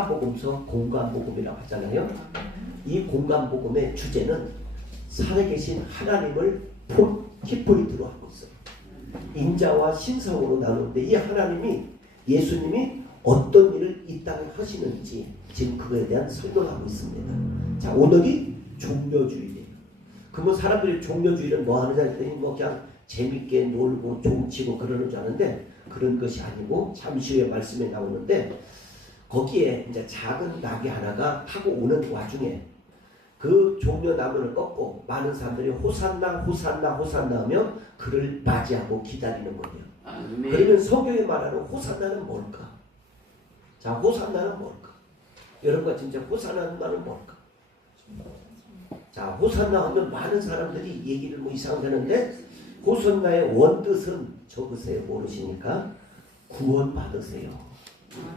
마가복음서 공관복음이라고 하잖아요. 이 공관복음의 주제는 살아계신 하나님을 히브리어로 하고 있어요. 인자와 신성으로 나누는데 이 하나님이 예수님이 어떤 일을 이 땅에 하시는지 지금 그거에 대한 설명하고 있습니다. 자, 오늘이 종려주일이에요. 그러면 사람들이 종려주일은 뭐 하느냐 했더니 뭐 그냥 재밌게 놀고 종치고 그러는 줄 아는데 그런 것이 아니고 잠시 후에 말씀에 나오는데 거기에 이제 작은 낙이 하나가 타고 오는 와중에 그 종려나무를 꺾고 많은 사람들이 호산나 호산나 호산나 하며 그를 맞이하고 기다리는 거예요. 그러면 성경에 말하는 호산나는 뭘까? 자, 호산나는 뭘까? 여러분과 진짜 호산나는 말은 뭘까? 자, 호산나 하면 많은 사람들이 얘기를 뭐 이상하는데 호산나의 원뜻은 적으세요. 모르시니까 구원 받으세요.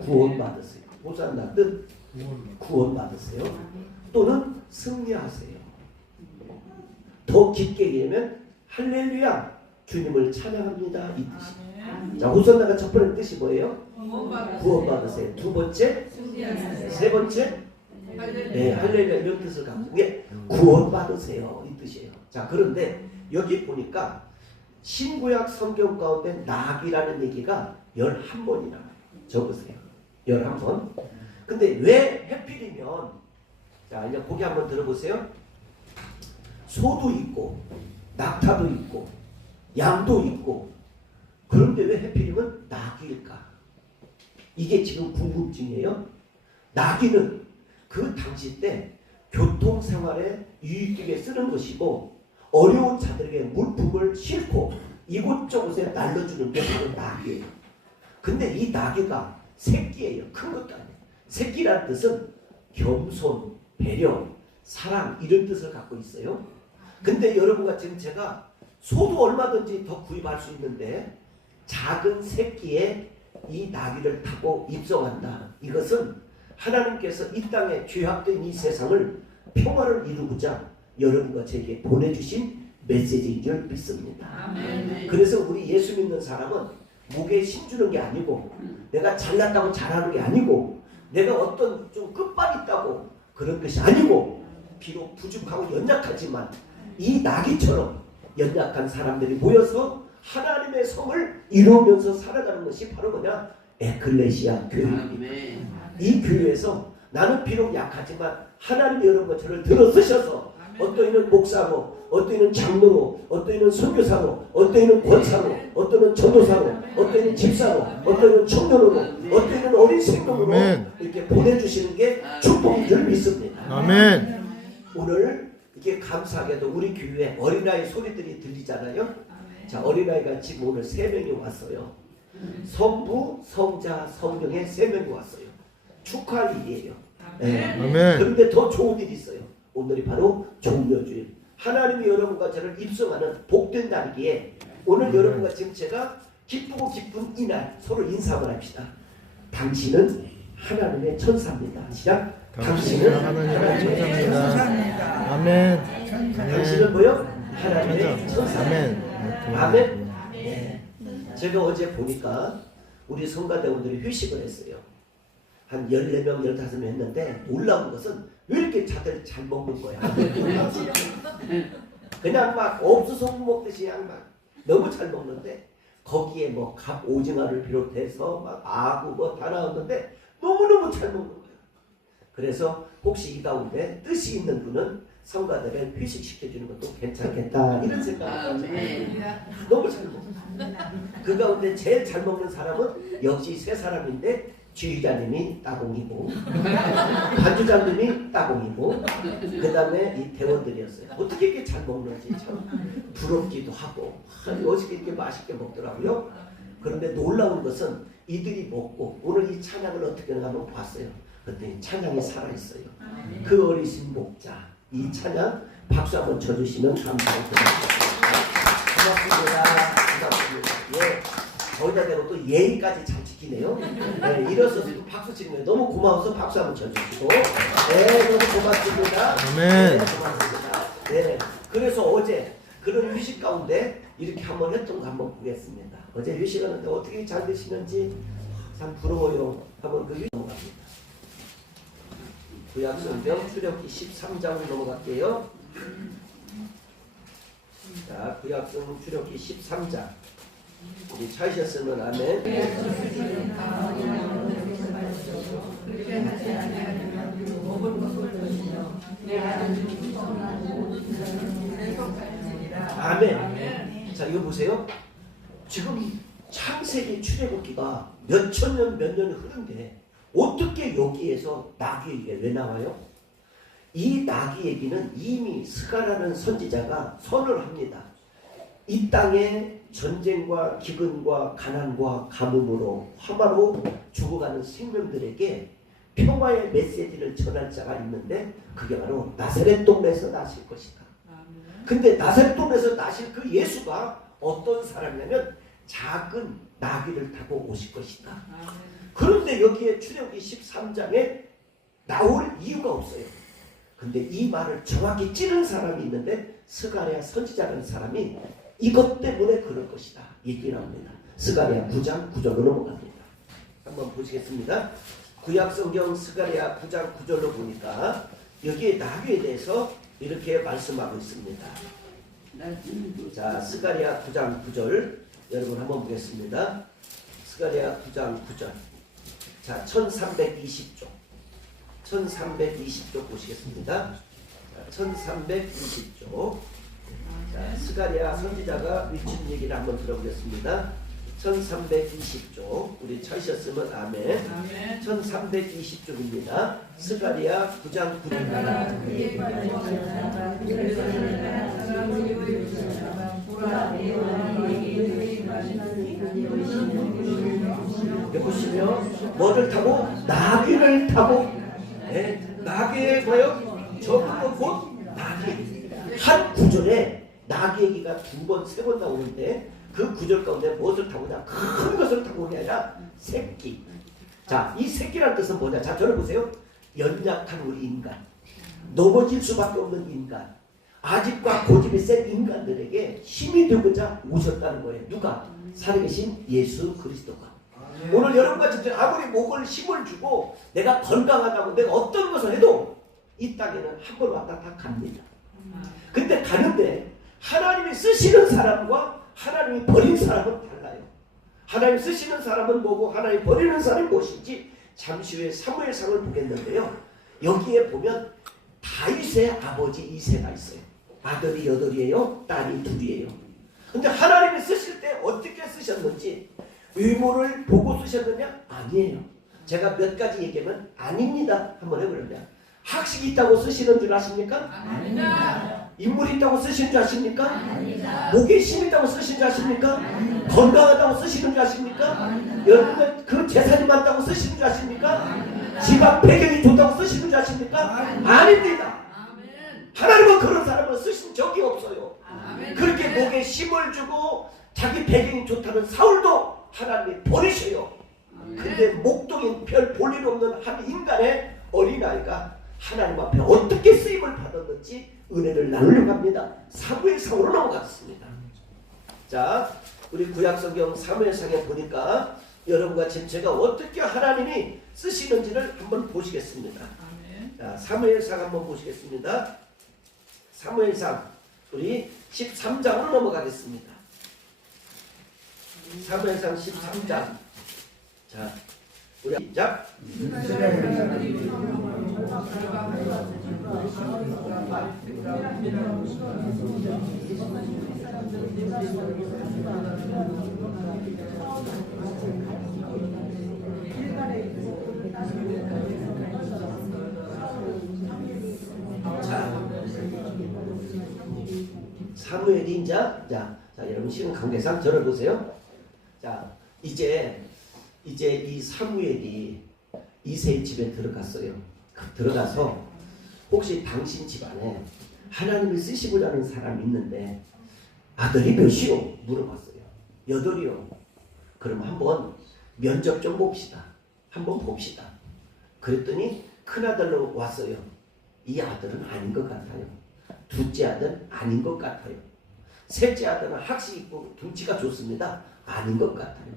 구원 받으세요. 호산나 뜻 구원 받으세요. 또는 승리하세요. 더 깊게 얘기하면 할렐루야 주님을 찬양합니다 이 뜻이에요. 자, 호산나가 첫 번째 뜻이 뭐예요? 구원 받으세요. 두 번째, 세 번째, 네, 할렐루야 이런 뜻을 갖고 이게 구원 받으세요 이 뜻이에요. 자, 그런데 여기 보니까 신구약 성경 가운데 낙이라는 얘기가 11번이나 적으세요. 11번. 근데 왜 해필이면 자, 이제 고개 한번 들어보세요. 소도 있고 낙타도 있고 양도 있고 그런데 왜 해필이면 낙일까? 이게 지금 궁금증이에요. 낙이는 그 당시 때 교통생활에 유익되게 쓰는 것이고 어려운 자들에게 물품을 싣고 이곳저곳에 날려주는 게 바로 낙이에요. 근데 이 낙이가 새끼예요. 큰 것도 아니에요. 새끼라는 뜻은 겸손, 배려, 사랑 이런 뜻을 갖고 있어요. 근데 여러분과 지금 제가 소도 얼마든지 더 구입할 수 있는데 작은 새끼에 이 나귀를 타고 입성한다. 이것은 하나님께서 이 땅에 죄악된 이 세상을 평화를 이루고자 여러분과 제게 보내주신 메시지인 줄 믿습니다. 아멘. 그래서 우리 예수 믿는 사람은 목에 힘주는 게 아니고 내가 잘났다고 잘하는 게 아니고 내가 어떤 좀 끝발 있다고 그런 것이 아니고 비록 부족하고 연약하지만 이 나귀처럼 연약한 사람들이 모여서 하나님의 성을 이루면서 살아가는 것이 바로 뭐냐? 에클레시아 교회입니다. 이 교회에서 나는 비록 약하지만 하나님이 여러분과 저를 들어쓰셔서 어떤 이는 목사로, 어떤 이는 장로로, 어떤 이는 선교사로, 어떤 이는 권사로, 어떤 이는 전도사로, 어떤 이는 집사로, 어떤 이는 청년으로, 어떤 이는 어린 생명으로 이렇게 보내주시는 게 축복인 줄 믿습니다. 아멘. 오늘 이게 감사하게도 우리 교회에 어린아이 소리들이 들리잖아요. 자, 어린아이가 지금 오늘 3명이 왔어요. 성부, 성자, 성령의 3명이 왔어요. 축하할 일이에요. 네. 아멘. 그런데 더 좋은 일이 있어요. 오늘이 바로 종려주일. 하나님이 여러분과 저를 입성하는 복된 날이기에 오늘 여러분과 지금 제가 기쁘고 기쁜 이날 서로 인사 한번 합시다. 당신은 하나님의 천사입니다. 시작. 당신은 하나님의 천사입니다. 아멘. 당신은 뭐요? 하나님의 천사입니다. 아멘. 네. 제가 어제 보니까 우리 성가대원들이 회식을 했어요. 한 14명, 15명 했는데 놀라운 것은 왜 이렇게 다들 잘 먹는 거야? 그냥 막 옥수수 먹듯이 그냥 막 너무 잘 먹는데 거기에 뭐 갑 오징어를 비롯해서 막 아구 뭐 다 나왔는데 너무너무 잘 먹는 거예요. 그래서 혹시 이 가운데 뜻이 있는 분은 성가대를 회식시켜주는 것도 괜찮겠다 이런 생각을 너무 잘 먹어요. 그 가운데 제일 잘 먹는 사람은 역시 3사람인데 지휘자님이 따봉이고 반주장님이 따봉이고 그 다음에 이 대원들이었어요. 어떻게 이렇게 잘 먹는지 참 부럽기도 하고 어떻게 이렇게 맛있게 먹더라고요. 그런데 놀라운 것은 이들이 먹고 오늘 이 찬양을 어떻게 하면 봤어요. 그랬더니 찬양이 살아있어요. 그 어리신 목자 이 찬양 박수 한번 쳐주시면 감사하겠습니다. 고맙습니다. 고맙습니다. 예. 거기다 대고 또 예의까지 잘 지키네요. 네, 일어서서 박수 치는 거예요. 너무 고마워서 박수 한번 쳐주시고 네, 너무 고맙습니다. 아멘. 네, 고맙습니다. 네, 그래서 어제 그런 휴식 가운데 이렇게 한번 했던 거 한번 보겠습니다. 어제 휴식하는데 어떻게 잘 되시는지 참 부러워요. 한번 그 휴식 한번 갑니다. 구약성경 출애굽기 13장으로 넘어갈게요. 자, 구약성경 출애굽기 13장. 우리 찾으셨으면 아멘. 아멘. 자, 이거 보세요. 지금 창세기 출애굽기가 몇천 년, 몇 년이 흐른데 어떻게 여기에서 나귀 얘기가 왜 나와요? 이 나귀 얘기는 이미 스가라는 선지자가 선을 합니다. 이 땅에 전쟁과 기근과 가난과 가뭄으로 화마로 죽어가는 생명들에게 평화의 메시지를 전할 자가 있는데 그게 바로 나사렛 동네에서 나실 것이다. 근데 나사렛 동네에서 나실 그 예수가 어떤 사람이냐면 작은 나귀를 타고 오실 것이다. 그런데 여기에 출애굽기 13장에 나올 이유가 없어요. 근데 이 말을 정확히 찌른 사람이 있는데 스가랴 선지자라는 사람이 이것 때문에 그럴 것이다 얘기 나옵니다. 스가랴 9장 9절로 넘어갑니다. 한번 보시겠습니다. 구약성경 스가랴 9장 9절로 보니까 여기에 나귀에 대해서 이렇게 말씀하고 있습니다. 자, 스가랴 9장 9절 여러분 한번 보겠습니다. 스가랴 9장 9절. 자, 1320쪽. 1320쪽 보시겠습니다. 자, 1320쪽. 자, 스가랴 선지자가 미친 얘기를 한번 들어보겠습니다. 1320쪽. 우리 찾으셨으면 아멘. 1320쪽입니다. 스가랴 9장 9절. 보시면 뭐를 타고? 나귀를 타고. 네, 나귀에 뭐요? 저거 곧 나귀. 한 구절에 나귀 얘기가 두 번, 세 번 나오는데 그 구절 가운데 무엇을 타고 오냐? 큰 것을 타고 오는 게 아니라 새끼. 자, 이 새끼라는 뜻은 뭐냐? 자, 저를 보세요. 연약한 우리 인간. 넘어질 수밖에 없는 인간. 아집과 고집이 센 인간들에게 힘이 되고자 오셨다는 거예요. 누가? 살아계신 예수 그리스도가. 오늘 여러분과 진짜 아무리 목을 힘을 주고 내가 건강하다고 내가 어떤 것을 해도 이 땅에는 한 번 왔다 다 갑니다. 근데 가는데 하나님이 쓰시는 사람과 하나님이 버린 사람은 달라요. 하나님 쓰시는 사람은 뭐고 하나님 버리는 사람이 무엇인지 잠시 후에 사무엘상을 보겠는데요. 여기에 보면 다윗의 아버지 이새가 있어요. 아들이 8이에요. 딸이 2이에요. 근데 하나님이 쓰실 때 어떻게 쓰셨는지 의무를 보고 쓰셨느냐? 아니에요. 제가 몇 가지 얘기하면 아닙니다. 한번 해보려면 학식이 있다고 쓰시는 줄 아십니까? 아닙니다. 인물이 있다고 쓰시는 줄 아십니까? 아닙니다. 목에 힘이 있다고 쓰시는 줄 아십니까? 아닙니다. 건강하다고 쓰시는 줄 아십니까? 여러분은 그 재산이 많다고 쓰시는 줄 아십니까? 집안 배경이 좋다고 쓰시는 줄 아십니까? 아닙니다. 하나님은 그런 사람을 쓰신 적이 없어요. 그렇게 목에 힘을 주고 자기 배경이 좋다는 사울도 하나님이 버리셔요. 근데 목동인 별 볼일 없는 한 인간의 어린아이가 하나님 앞에 어떻게 쓰임을 받았는지 은혜를 나누려고 합니다. 사무엘상으로 넘어갔습니다. 자, 우리 구약성경 사무엘상에 보니까 여러분과 지금 제가 어떻게 하나님이 쓰시는지를 한번 보시겠습니다. 자, 사무엘상 한번 보시겠습니다. 사무엘상 우리 13장으로 넘어가겠습니다. 사무엘상 13장. 자, 우리 시작. 자, 사무엘이 이제 자, 여러분 시간 관계상 저를 보세요. 자, 이제 이 사무엘이 이새의 집에 들어갔어요. 들어가서 혹시 당신 집안에 하나님을 쓰시고자 하는 사람이 있는데 아들이 몇이요? 물어봤어요. 8이요. 그럼 한번 면접 좀 봅시다. 한번 봅시다. 그랬더니 큰아들로 왔어요. 이 아들은 아닌 것 같아요. 둘째 아들은 아닌 것 같아요. 셋째 아들은 학식 있고 둥치가 좋습니다. 아닌 것 같아요.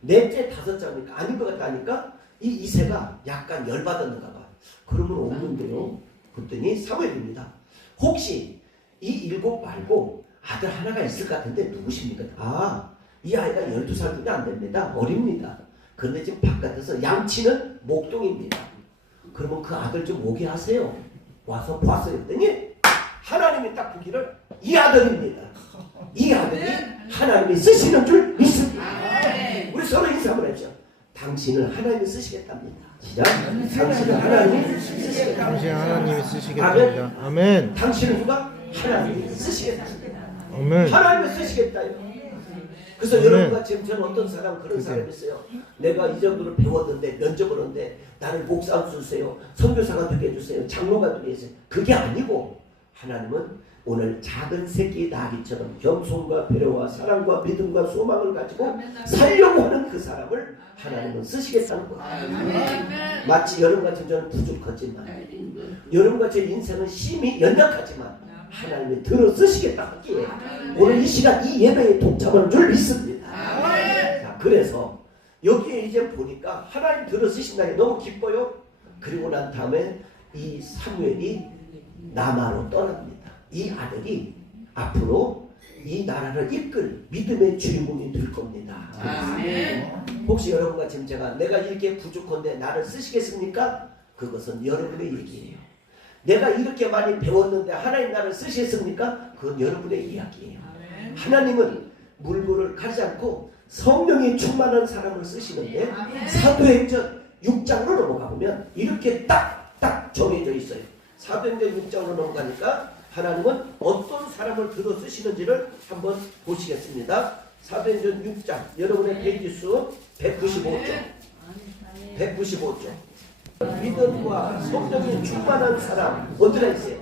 넷째, 다섯째니까 아닌 것 같다니까 이 이새가 약간 열받았는가 봐. 그러면 없는데요. 그랬더니 사무엘입니다. 혹시 이 7 말고 아들 하나가 있을 것 같은데 누구십니까? 아, 이 아이가 12살밖에 안 됩니다. 어립니다. 그런데 지금 바깥에서 양치는 목동입니다. 그러면 그 아들 좀 오게 하세요. 와서 보았어요. 했더니 하나님이 딱 보기를 이 아들입니다. 이 아들이 하나님이 쓰시는 줄 믿습니다. 우리 서로 인사 한번 해죠. 당신을 하나님이 쓰시겠답니다. 시작. 당신을 하나님이 쓰시겠답니다. 당신 하나님이 쓰시겠답니다. 아멘. 당신은 누가? 하나님이 쓰시겠답니다. 아멘. 하나님이 쓰시겠다요. 그래서 아멘. 여러분과 지금 저는 어떤 사람 그런 사람이 있어요. 내가 이 정도로 배웠는데 면접을 오는데 나를 목사 주세요. 선교사가 되게 해주세요. 장로가 되게 해주세요. 그게 아니고 하나님은 오늘 작은 새끼 나귀처럼 겸손과 배려와 사랑과 믿음과 소망을 가지고 살려고 하는 그 사람을 하나님은 쓰시겠다는 거예요. 마치 여러분과 저는 부족하지만 여러분과 제 인생은 심히 연약하지만 하나님이 들어 쓰시겠다 하기에 오늘 이 시간 이 예배에 동참하는 줄 믿습니다. 자, 그래서 여기에 이제 보니까 하나님 들어 쓰신다는 게 너무 기뻐요. 그리고 난 다음에 이 사무엘이 남아로 떠납니다. 이 아들이 앞으로 이 나라를 이끌 믿음의 주인공이 될 겁니다. 혹시 여러분과 지금 제가 내가 이렇게 부족한데 나를 쓰시겠습니까? 그것은 여러분의 얘기예요. 내가 이렇게 많이 배웠는데 하나님 나를 쓰시겠습니까? 그건 여러분의 이야기예요. 하나님은 물건을 가리지 않고 성령이 충만한 사람을 쓰시는데 사도행전 6장으로 넘어가 보면 이렇게 딱딱 정해져 있어요. 사도행전 6장으로 넘어가니까 하나님은 어떤 사람을 들어 쓰시는지를 한번 보시겠습니다. 사도행전 6장 여러분의 페이지 수 195쪽 195쪽 믿음과 성령이 충만한 사람 어디가 있어요?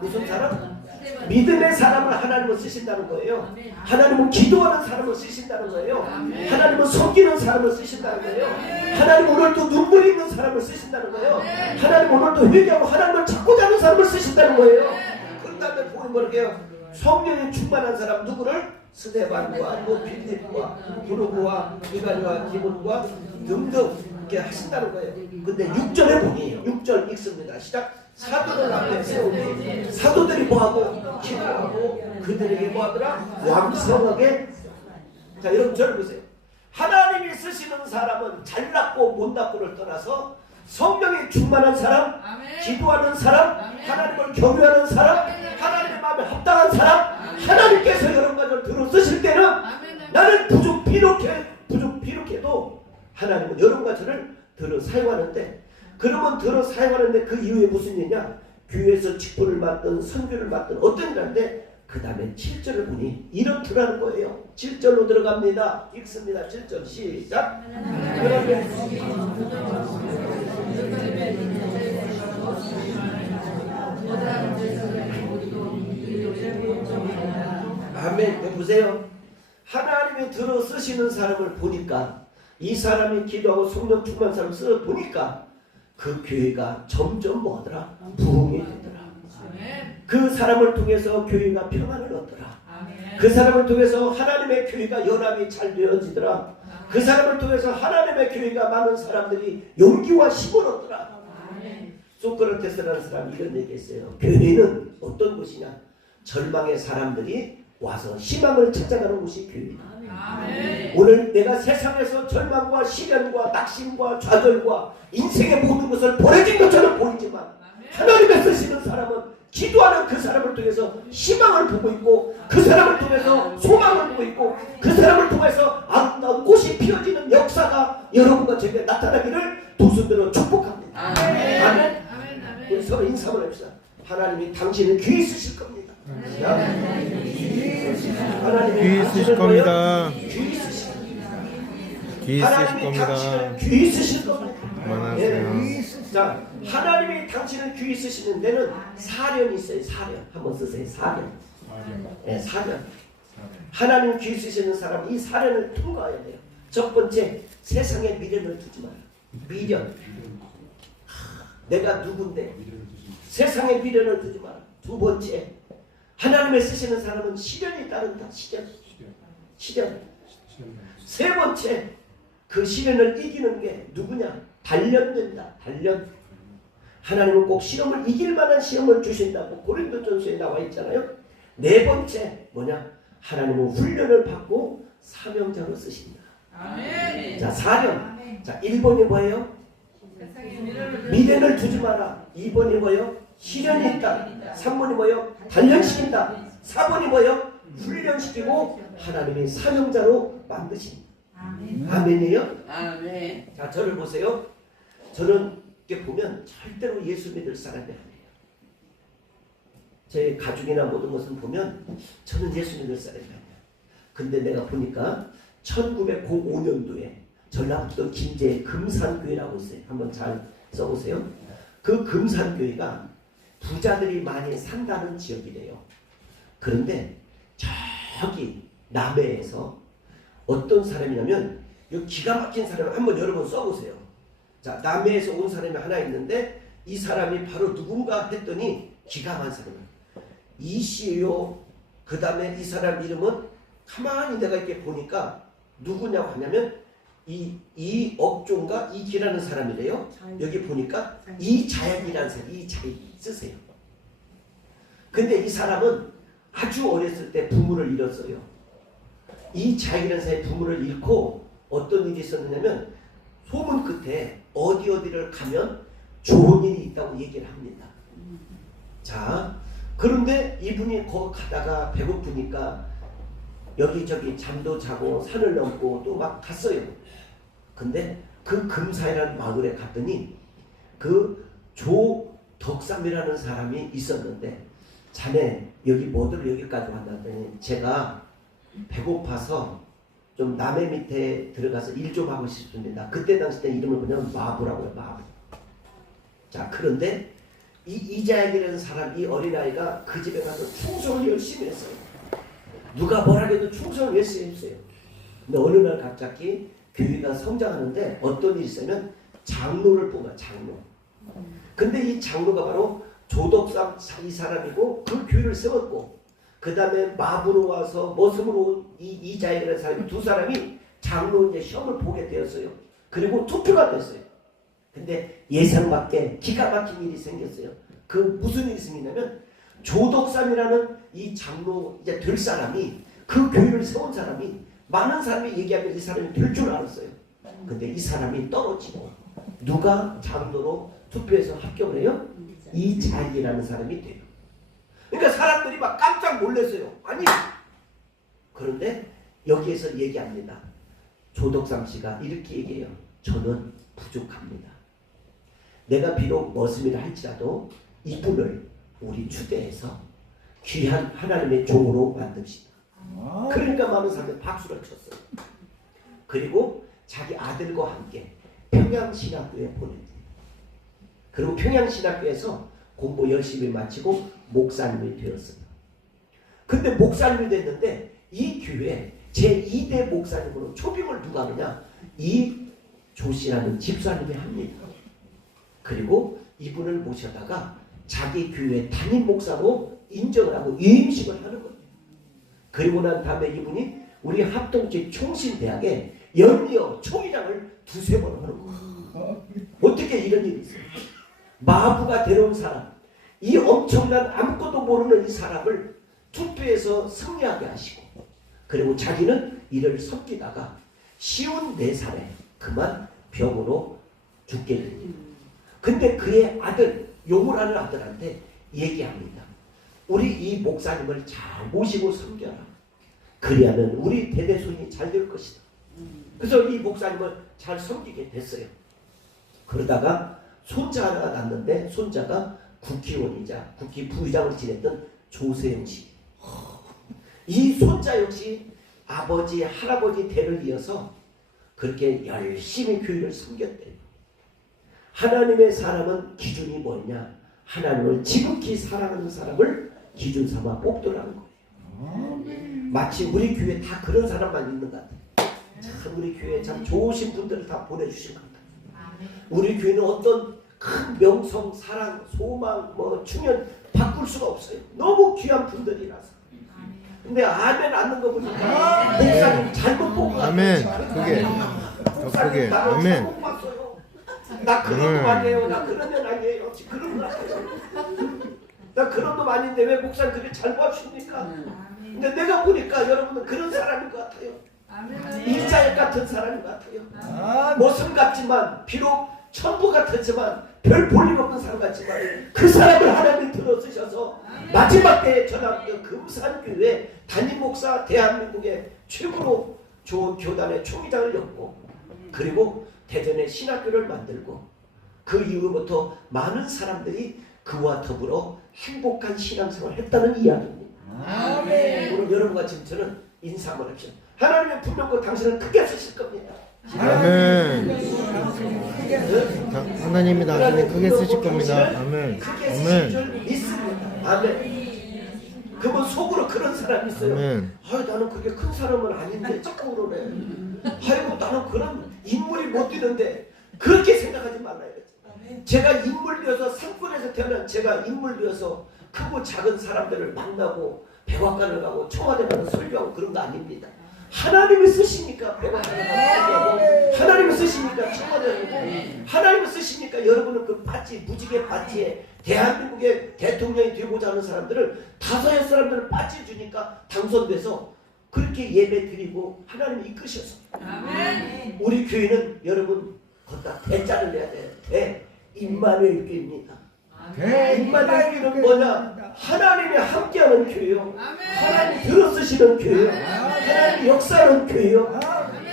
무슨 사람? 믿음의 사람을 하나님은 쓰신다는 거예요. 하나님은 기도하는 사람을 쓰신다는 거예요. 하나님은 섬기는 사람을 쓰신다는 거예요. 하나님은 오늘도 눈물 있는 사람을 쓰신다는 거예요. 하나님은 오늘도 회개하고 하나님을 찾고자 하는 사람을 쓰신다는 거예요. 그 다음에 보면 뭐게요? 성령이 충만한 사람 누구를? 스데반과 또 빌립과 브루고와 이가리와 디몬과 등등 이렇게 하신다는 거예요. 근데 6절에 보니 6절 읽습니다. 시작. 사도들 앞에 세우니 사도들이 뭐하고 기도하고 그들에게 뭐하더라? 왕성하게. 자 여러분 저를 보세요. 하나님이 쓰시는 사람은 잘났고 못났고를 떠나서 성령이 충만한 사람, 기도하는 사람, 하나님을 경외하는 사람, 하나님의 마음에 합당한 사람, 하나님께서 여러분과 저를 들어 쓰실 때는 나는 비록해도 하나님은 여러분과 저를 들어 사용하는데, 그러면 들어 사용하는데 그 이후에 무슨 일이냐? 교회에서 직분을 맡든 선교를 맡든 어떤 일인데 그 다음에 7절을 보니 이렇더라는 거예요. 7절로 들어갑니다. 읽습니다. 7절 시작. 아멘. 보세요. 하나님이 들어 쓰시는 사람을 보니까 이 사람이 기도하고 성령 충만한 사람을 써 보니까 그 교회가 점점 뭐하더라? 부흥이 되더라. 그 사람을 통해서 교회가 평안을 얻더라. 그 사람을 통해서 하나님의 교회가 연합이 잘 되어지더라. 그 사람을 통해서 하나님의 교회가 많은 사람들이 용기와 힘을 얻더라. 소크라테스라는 사람이 이런 얘기했어요. 교회는 어떤 곳이냐? 절망의 사람들이 와서 희망을 찾아가는 곳이 교회다. 오늘 내가 세상에서 절망과 시련과 낙심과 좌절과 인생의 모든 것을 버려진 것처럼 보이지만 하나님의 쓰시는 사람은 기도하는 그 사람을 통해서 희망을 보고 있고 그 사람을 통해서 소망을 보고 있고 그 사람을 통해서 아름다운 꽃이 피어지는 역사가 여러분과 제게 나타나기를 두 손으로 축복합니다. 아멘. 우리 서로 인사 한번 합시다. 하나님이 당신을 귀히 쓰실 겁니다. 귀히 쓰실 겁니다. 귀히 쓰실 겁니다. 귀히 쓰실 겁니다. 귀히 쓰실 겁니다. 그만하세요. 자, 하나님이 당신을 귀히 쓰시는 데는 사련이 있어요. 사련. 한번 쓰세요. 사련. 네, 사련. 하나님 귀히 쓰시는 사람은 이 사련을 통과해야 돼요. 첫 번째, 세상에 미련을 두지 마라. 미련. 내가 누군데? 세상에 미련을 두지 마라. 두 번째, 하나님의 쓰시는 사람은 시련이 따른다. 시련. 세 번째, 그 시련을 이기는 게 누구냐? 단련된다. 단련. 하나님은 꼭 시험을 이길 만한 시험을 주신다고 고린도전서에 나와 있잖아요. 네 번째 뭐냐? 하나님은 훈련을 받고 사명자로 쓰신다. 아멘. 자, 사령. 자, 1번이 뭐예요? 미련을 두지 마라. 2번이 뭐예요? 시련이 있다. 3번이 뭐예요? 단련시킨다. 4번이 뭐예요? 훈련시키고 하나님이 사명자로 만드신다. 아멘이에요? 아멘. 자, 저를 보세요. 저는 이렇게 보면 절대로 예수 믿을 사람이 아니에요. 제 가족이나 모든 것을 보면 저는 예수 믿을 사람이 아니에요. 근데 내가 보니까 1905년도에 전라북도 김제에 금산교회라고 있어요. 한번 잘 써보세요. 그 금산교회가 부자들이 많이 산다는 지역이래요. 그런데 저기 남해에서 어떤 사람이냐면 이 기가 막힌 사람을 한번 여러 번 써보세요. 자, 남해에서 온 사람이 하나 있는데 이 사람이 바로 누군가 했더니 기가 막힌 사람이에요. 이씨요. 그 다음에 이 사람 이름은 가만히 내가 이렇게 보니까 누구냐고 하냐면 이 업종가 이기라는 사람이래요. 여기 보니까 이자약이라는 사람, 이자약 쓰세요. 근데 이 사람은 아주 어렸을 때 부모를 잃었어요. 이자약이라는 사람이 부모를 잃고 어떤 일이 있었느냐면 소문 끝에 어디를 가면 좋은 일이 있다고 얘기를 합니다. 자, 그런데 이분이 거기 가다가 배고프니까 여기저기 잠도 자고 산을 넘고 또 막 갔어요. 근데 그 금사이라는 마을에 갔더니 그 조덕삼이라는 사람이 있었는데 자네 여기 뭐들 여기까지 왔다더니 제가 배고파서 좀 남의 밑에 들어가서 일 좀 하고 싶습니다. 그때 당시 때 이름을 그냥 마부라고 해요. 마부. 자, 그런데 이 이자약이라는 사람, 이 어린아이가 그 집에 가서 충성을 열심히 했어요. 누가 뭐라 해도 충성을 열심히 했어요. 근데 어느 날 갑자기 교회가 성장하는데 어떤 일이 있으면 장로를 뽑아. 장로. 근데 이 장로가 바로 조덕삼 이 사람이고 그 교회를 세웠고 그 다음에 마부로 와서 머슴으로 온 이자약이라는 사람이 두 사람이 장로 이제 시험을 보게 되었어요. 그리고 투표가 됐어요. 근데 예상밖에 기가 막힌 일이 생겼어요. 그 무슨 일이 생기냐면 조덕삼이라는 이 장로 이제 될 사람이 그 교회를 세운 사람이 많은 사람이 얘기하면 이 사람이 될 줄 알았어요. 근데 이 사람이 떨어지고 누가 장로로 투표해서 합격을 해요? 이자약이라는 사람이 돼요. 그러니까 사람들이 막 깜짝 놀랐어요. 아니, 그런데 여기에서 얘기합니다. 조덕삼 씨가 이렇게 얘기해요. 저는 부족합니다. 내가 비록 머슴이라 할지라도 이분을 우리 추대해서 귀한 하나님의 종으로 만듭시다. 그러니까 많은 사람들이 박수를 쳤어요. 그리고 자기 아들과 함께 평양신학교에 보내요. 그리고 평양신학교에서 공부 열심히 마치고 목사님이 되었습니다. 근데 목사님이 됐는데 이 교회 제2대 목사님으로 초빙을 누가 하느냐? 이 조씨라는 집사님이 합니다. 그리고 이분을 모셔다가 자기 교회 담임 목사로 인정을 하고 위임식을 하는 거예요. 그리고 난 다음에 이분이 우리 합동직 총신대학에 연이어 총회장을 두세 번 하는 거예요. 어떻게 이런 일이 있어요? 마부가 데려온 사람, 이 엄청난 아무것도 모르는 이 사람을 투표해서 승리하게 하시고 그리고 자기는 이를 섬기다가 54살에 그만 병으로 죽게 됩니다. 근데 그의 아들, 요물하는 아들한테 얘기합니다. 우리 이 목사님을 잘 모시고 섬겨라. 그리하면 우리 대대손이 잘 될 것이다. 그래서 이 목사님을 잘 섬기게 됐어요. 그러다가 손자 하나가 났는데 손자가 국회의원이자 국회 부의장을 지냈던 조세영 씨. 이 손자 역시 아버지, 할아버지 대를 이어서 그렇게 열심히 교회를 섬겼대요. 하나님의 사람은 기준이 뭐냐? 하나님을 지극히 사랑하는 사람을 기준 삼아 뽑더라는 거예요. 마치 우리 교회 다 그런 사람만 있는 것 같아요. 참 우리 교회에 참 좋으신 분들을 다 보내주신 것 같아요. 우리 교회는 어떤 큰 명성, 사랑, 소망, 충연 바꿀 수가 없어요. 너무 귀한 분들이라서. 근데 아멘 않는 거 보니까 목사님 잘못 본 것 같아요. 아멘. 크게. 더 크게. 아멘. 나 그런 놈 아니에요. 나 그런 년 아니에요. 그런 놈 아니에요. 나 그런 놈 아닌데 왜 목사님 그렇게 잘 봐주십니까? 근데 내가 보니까 여러분은 그런 사람인 것 같아요. 이자역 같은 사람인 것 같아요. 모습 같지만 비록 천부 같았지만 별 볼일 없는 사람 같지만 그 사람을 하나님이 들어쓰셔서 마지막 때에 전합된 금산교회 담임 목사 대한민국의 최고로 좋은 교단의 총회장을 였고 그리고 대전에 신학교를 만들고 그 이후부터 많은 사람들이 그와 더불어 행복한 신앙생활을 했다는 이야기입니다. 오늘 여러분과 지금 저는 인사 한번 합시다. 하나님의 분명히 당신은 크게 쓰실 겁니다. 아멘. 하나님이 나중에 크게 쓰실 겁니다. 아멘. 크게 쓰실 아멘. 줄 믿습니다. 아멘. 그분 속으로 그런 사람이 있어요. 아멘. 아유 나는 그렇게 큰 사람은 아닌데 자꾸 그러네. 아이고 나는 그런 인물이 못 되는데 그렇게 생각하지 말아요. 제가 인물되어서 상권에서 태어난 제가 인물되어서 크고 작은 사람들을 만나고 백악관을 가고 청와대 가서 설교하고 그런 거 아닙니다. 하나님이 쓰시니까 백악관을 가고 하나님이 쓰시니까 청와대를 가고 하나님이 쓰시니까 여러분은 그 바지 무지개 바지에 대한민국의 대통령이 되고자 하는 사람들을 다섯의 사람들을 바지 주니까 당선돼서 그렇게 예배 드리고 하나님이 이끄셔서 우리 교회는 여러분 걷다 대자를 내야 돼요. 임마누엘 교회입니다. 임마누엘 교회는 뭐냐? 하나님이 함께하는 교회요. 하나님이 들어쓰시는 교회요. 하나님이 역사하는 교회요.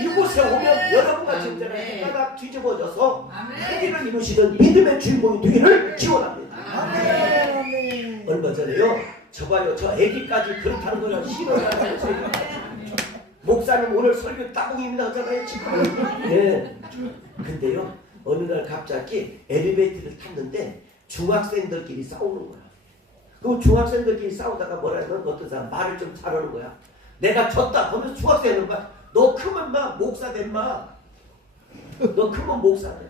이곳에 오면 여러분과 진짜로 하나 뒤집어져서 크기를 이루시는 믿음의 주인공이 되기를 기원합니다. 얼마 전에요. 저봐요. 저 애기까지 그렇다는 거랑 신호를 목사님 오늘 설교 따봉입니다 하잖아요. 지금. 예. 근데요. 어느 날 갑자기 엘리베이터를 탔는데 중학생들끼리 싸우는 거야. 그럼 중학생들끼리 싸우다가 뭐라면 어떤 사람 말을 좀 잘하는 거야. 내가 졌다 하면서 중학생은 막 너 크면 막 목사 된 마. 너 크면 목사 돼.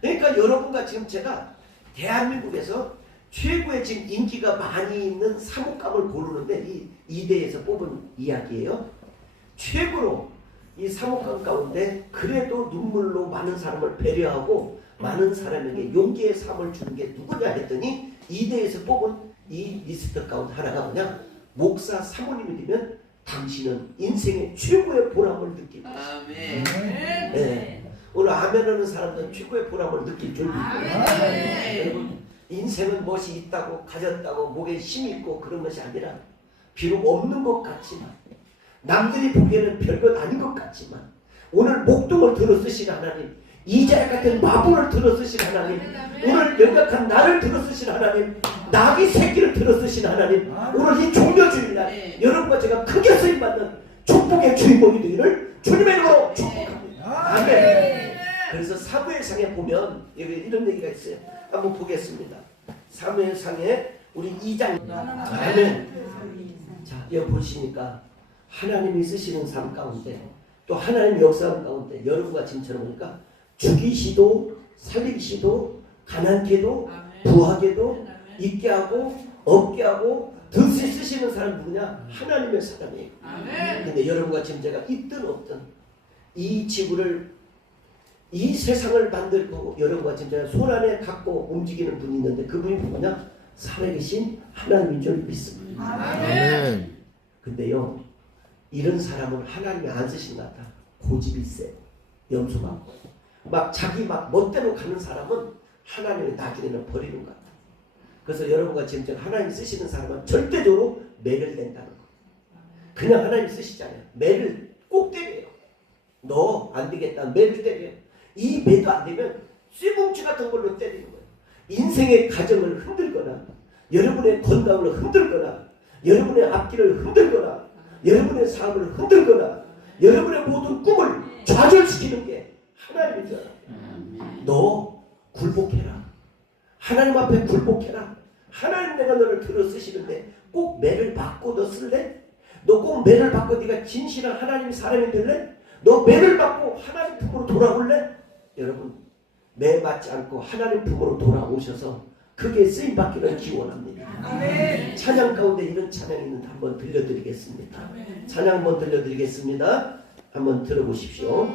그러니까 여러분과 지금 제가 대한민국에서 최고의 지금 인기가 많이 있는 사목감을 고르는데 이 이대에서 뽑은 이야기예요. 최고로 이 사목감 가운데 그래도 눈물로 많은 사람을 배려하고 많은 사람에게 용기의 삶을 주는 게 누구냐 했더니 이대에서 뽑은 이 리스트 가운데 하나가 뭐냐? 목사 사모님이 되면 당신은 인생의 최고의 보람을 느낄 것이다. 네. 오늘 아멘하는 사람들은 최고의 보람을 느낄 줄 믿고요. 여러분 인생은 무엇이 있다고 가졌다고 목에 힘이 있고 그런 것이 아니라 비록 없는 것 같지만 남들이 보기에는 별것 아닌 것 같지만 오늘 목동을 들어쓰신 하나님 이자야 같은 마부를 들어쓰신 하나님 오늘 연약한 나를 들어쓰신 하나님 나귀 새끼를 들어쓰신 하나님 오늘 이 종려주일날 여러분과 제가 크게 쓰임받는 축복의 주인공이 되기를 주님의 이름으로 축복합니다. 아멘. 그래서 사무엘상에 보면 여기 이런 얘기가 있어요. 한번 보겠습니다. 사무엘상에 우리 2장 아멘. 자 여기 보시니까 하나님이 쓰시는 삶 가운데 또 하나님의 역사하는 가운데 여러분과 지금처럼 보니까 죽이시도 살리시도 가난케도 부하게도 있게 하고 없게 하고 듯이 쓰시는 사람 누구냐? 하나님의 사람이에요. 근데 여러분과 지금 제가 있든 없든 이 지구를 이 세상을 만들고 여러분과 지금 제가 손 안에 갖고 움직이는 분이 있는데 그분이 누구냐? 살아계신 하나님인 줄 믿습니다. 아멘. 근데요 이런 사람은 하나님이 안 쓰신 것 같아. 고집이 세. 염소 많고 막 자기 막 멋대로 가는 사람은 하나님의 나중에는 버리는 것 같아. 그래서 여러분과 지금 하나님 쓰시는 사람은 절대적으로 매를 낸다는 거. 그냥 하나님 쓰시잖아요. 매를 꼭 때려요. 너 안 되겠다. 매를 때려요. 이 매도 안 되면 쇠뭉치 같은 걸로 때리는 거예요. 인생의 가정을 흔들거나 여러분의 건강을 흔들거나 여러분의 앞길을 흔들거나 여러분의 삶을 흔들거나 여러분의 모든 꿈을 좌절시키는 게 하나님이잖아. 너 굴복해라. 하나님 앞에 굴복해라. 하나님 내가 너를 들어 쓰시는데 꼭 매를 받고 너 쓸래? 너 꼭 매를 받고 네가 진실한 하나님 사람이 될래? 너 매를 받고 하나님 품으로 돌아올래? 여러분 매 받지 않고 하나님 품으로 돌아오셔서 크게 쓰임받기를 기원합니다. 아멘. 찬양 가운데 이런 찬양이 있는데 한번 들려드리겠습니다. 아멘. 찬양 한번 들려드리겠습니다. 한번 들어보십시오.